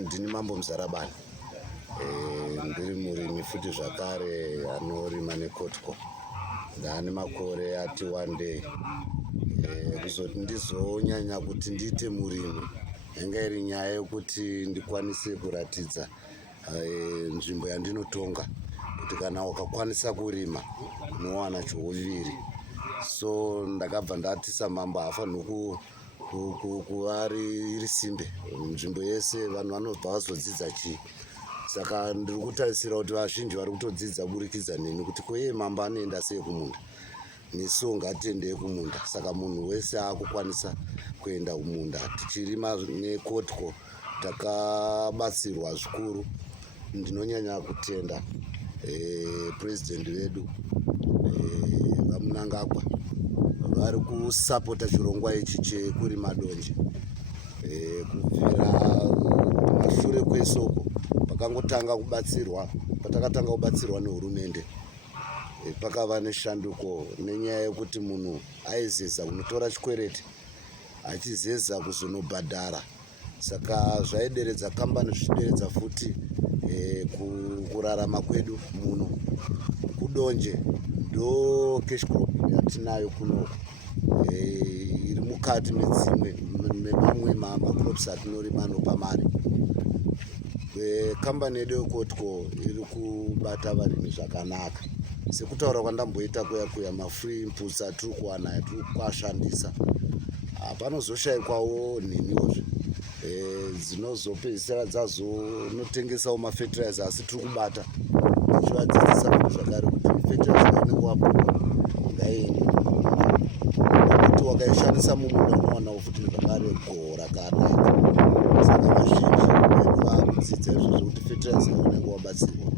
Ndini mambo muzarabani. Ndiri murimi futi zvakare anorima nekotiko. Ndane makore ati 1 day. Kuzoti ndizonyanya kuti ndiite murimi yanga iri nyaya yokuti ndikwanise kuratidza nzvimbo yandinotonga kuti kana wakakwanisa kurima unowana chouviri. So ndakabva ndatisa mambo haafanirwi kuva iri simbe nzvimbo yese vanhu vanobva vazodzidza chii. Saka ndiri kutarisira kuti vazhinji vari kutodzidza burikidza neni kuti koye mambo anoenda sei kumunda, nesuwo ngatiendei kumunda. Saka munhu wese akukwanisa kuenda kumunda. Tichirima nekotiko takabatsirwa zvikuru. Ndinonyanya kutenda president vedu vamunangagwa vari kusapota chirongwa ichi chekurima donje. Kubvira mashure kwesoko patakatanga kubatsirwa nehurumende, pakava neshanduko nenyaya yekuti munhu aizeza kunotora chikwereti achizeza kuzonobhadhara. Saka zvaideredza kambani, zvichideredza futi kurarama kwedu muno. Kudonje ndo cash crop yatinayo kuno, iri mukati memamwe macrops atinorima nopa mari. Kambani yedu yekotiko iri kubata varimi zvakanaka. Sekutaura kwandamboita kuya mafree inputs atiri kuwana atiri kuashandisa, panozoshayikwawo nhiniwozve dzinozopedzisira dzazonotengesawo mafertilizer, asi tiri kubata tichivadzidzisa kuti zvakare kuti fertilizer inenge wapuwa ngaini, nokuti wakaishandisa mumunda unowanawo futi zvakare goho rakanaka. Saka vazhinji vedu vakudzidza izvozvo kuti fertilizer unenge wabatsirwa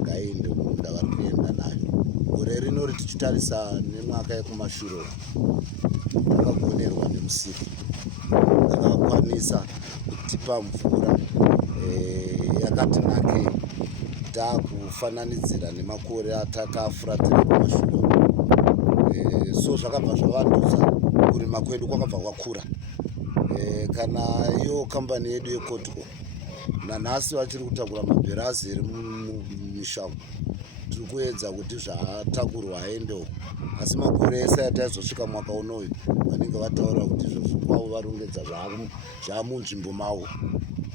ngainde mumunda vari kuenda nayo. Gore rino tichitarisa nemwaka yekumashure takagonerwa nemusiki, takakwanisa kutipa mvura yakati nakei. Takufananidzira nemakore atakafuratira kumashure. So zvakabva zvavandudza kurima kwedu kwakabva kwakura. Kana iyo kambani yedu yekotiko nanhasi vachiri kutakura mabherazi eri mumishango, tiri kuedza kuti zvatakurwa aendewo. Asi makore ese ataizosvika mwaka unoyu vanenge vataura kuti izvo kwavo varongedza zvamunzvimbo mavo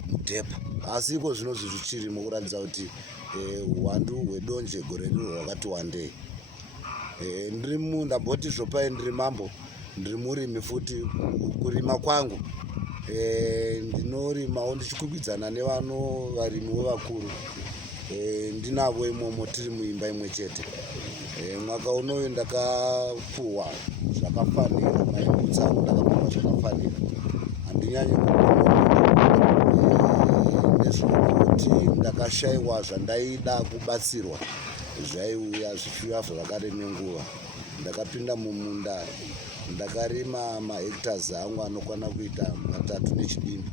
mudhepa. Asi iko zvinozvi zvichirimo kuratidza kuti uwandu hwedonje gore rino hwakati wandei. Ndamboti zvopai ndiri mambo, ndiri murimi futi. Kurima kwangu ndinorimawo ndichikwikwidzana nevano varimiwo vakuru. Ndinavo imomo tiri muimba imwe chete. Mwaka unoyu ndakapuhwa zvakafanira, mayambutsa angu ndakapuhwa zvakafanira. Handinyanyi nezvekuti ndakashayiwa zvandaida kubatsirwa zvaiuya zvichiuya zvakare nenguva. Ndakapinda mumunda ndakarima mahectares angu anokwana kuita 3 nechidimbu.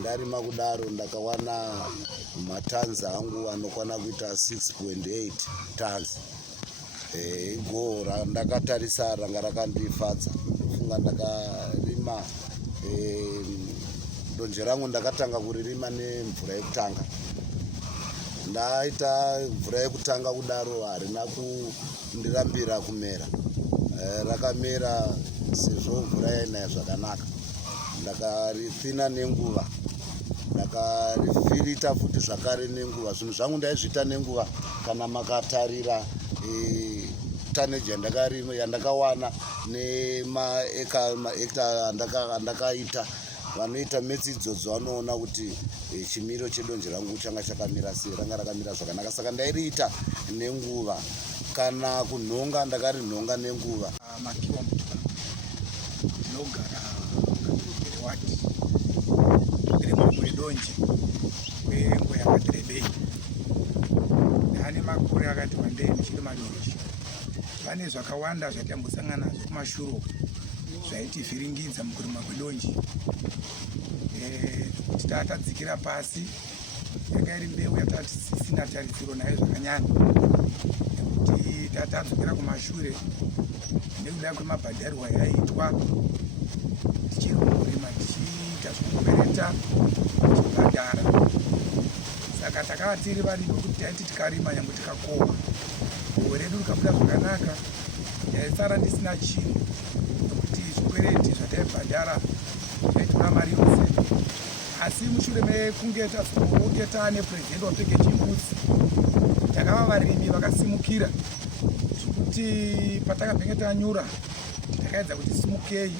Ndarima kudaro ndakawana matons angu anokwana kuita 6.8 tons. Goho randakatarisa ranga rakandifadza. Funga ndakarima donje rangu ndakatanga kuririma nemvura yekutanga. Ndaita mvura yekutanga kudaro harina kundirambira kumera. Rakamera sezvo mvura yainaya zvakanaka. Ndakarifina nenguva, ndakarifirita futi zvakare nenguva. Zvinhu zvangu ndaizviita nenguva. Kana makatarira tonnage yandakawana nemahekta andakaita, vanoita metsi idzodzo vanoona kuti chimiro chedonje rangu changa chakamira sei, ranga rakamira zvakanaka. Saka ndairiita nenguva. Kana kunhonga ndakarinhonga nenguva. Makilomita ndinogara wati zvirongwa zvedonje kwenguva yakati rebei. Ndane makore akati wandei ndichirima donje. Pane zvakawanda zvatambosangana nazvo kumashure zvaitivhiringidza mukurima kwedonje. Kuti tatadzikira pasi, yanga iri mbeu yatasisina tarisiro nayo zvakanyanya. Nekuti tatadzokera kumashure nekuda kwemabhadharwa yaitwa tichiri kurima zvakanaka tichibhadhara. Saka takava tiri varimi kuti taiti tikarima nyangwe tikakohwa goho redu rikabuda zvakanaka, taisara ndisina chinhu nokuti zvikwereti zvataibhadhara zvaitora mari yose. Asi mushure mekunge tazonge taane purezidendi wapfumvudza, takava varimi vakasimukira zvekuti patakabvenge tanyura takaedza kuti simukei.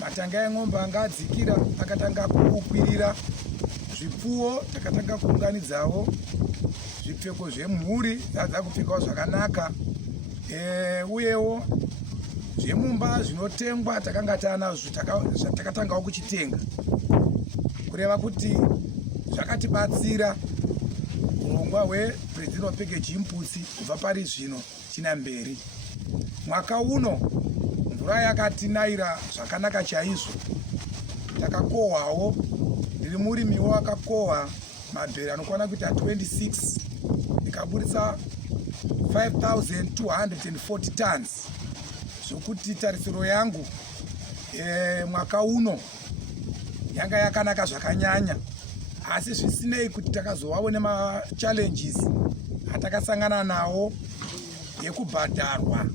Matanga eng'ombe anga adzikira akatanga kukwirira, zvipfuwo takatanga kuunganidzawo, zvipfeko zvemhuri zvadza kupfekawo zvakanaka, uyewo zvemumba zvinotengwa takanga taanazvo zvatakatangawo kuchitenga, kureva kuti zvakatibatsira urongwa hwepurezidendi wapfumvudza kubva pari zvino china mberi. Mwaka uno mvura yakatinayira zvakanaka chaizvo, takakohwawo. Ndiri murimiwo akakohwa mabheri anokwana kuita 26, ndikaburitsa 5,240 tons, zvokuti tarisiro yangu mwaka uno yanga yakanaka zvakanyanya. Asi zvisinei kuti takazovawo nemachallenges atakasangana nawo ekubhadharwa.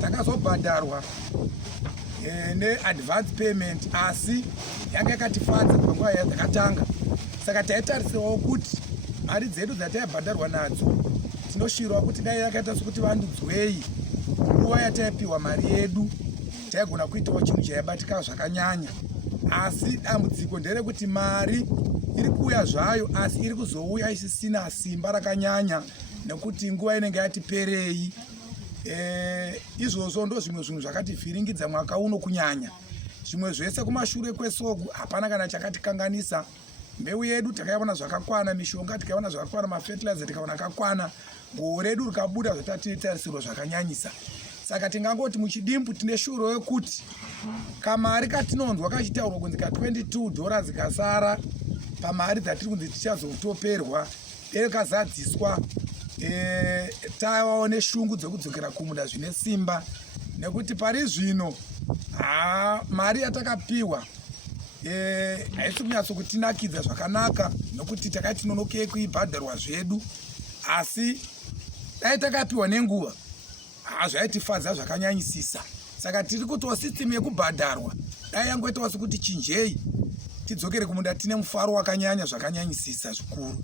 Takazobhadharwa neadvance payment, asi yanga yakatifadza panguva yadzakatanga. Saka taitarisirawo kuti mari dzedu dzataibhadharwa nadzo tinoshirwa kuti dai yakaita sokuti Vanzwei nguva yataipiwa mari yedu taigona kuitawo chinhu chaibatika zvakanyanya. Asi dambudziko nderekuti mari iri kuuya zvayo, asi iri kuzouya isisina simba rakanyanya nekuti nguva inenge yatiperei. Izvozvo ndo zvimwe zvinhu zvakativhiringidza mwaka uno kunyanya. Zvimwe zvese kumashure kwesogu hapana kana chakatikanganisa. Mbeu yedu takaiona zvakakwana, mishonga tikaiona zvakakwana, mafertilizer tikaona akakwana, goho redu rikabuda zvatatarisirwa zvakanyanyisa. Saka tingangoti muchidimbu tine shuro yekuti kamari katinonzwa kachitaurwa kunzi $22 kasara pamari dzatiri kunzi tichazotoperwa kazadziswa, tavawo neshungu dzekudzokera kumunda zvine simba, nekuti pari zvino mari yatakapiwa haisi kunyatsokutinakidza zvakanaka, nokuti takati tinonokei kuibhadharwa zvedu. Asi dai takapiwa nenguva zvaitifadza zvakanyanyisisa. Saka tiri kutiwo sisitemu yekubhadharwa dai yangoitawo sekuti chinjei tidzokere kumunda tine mufaro wakanyanya zvakanyanyisisa zvikuru.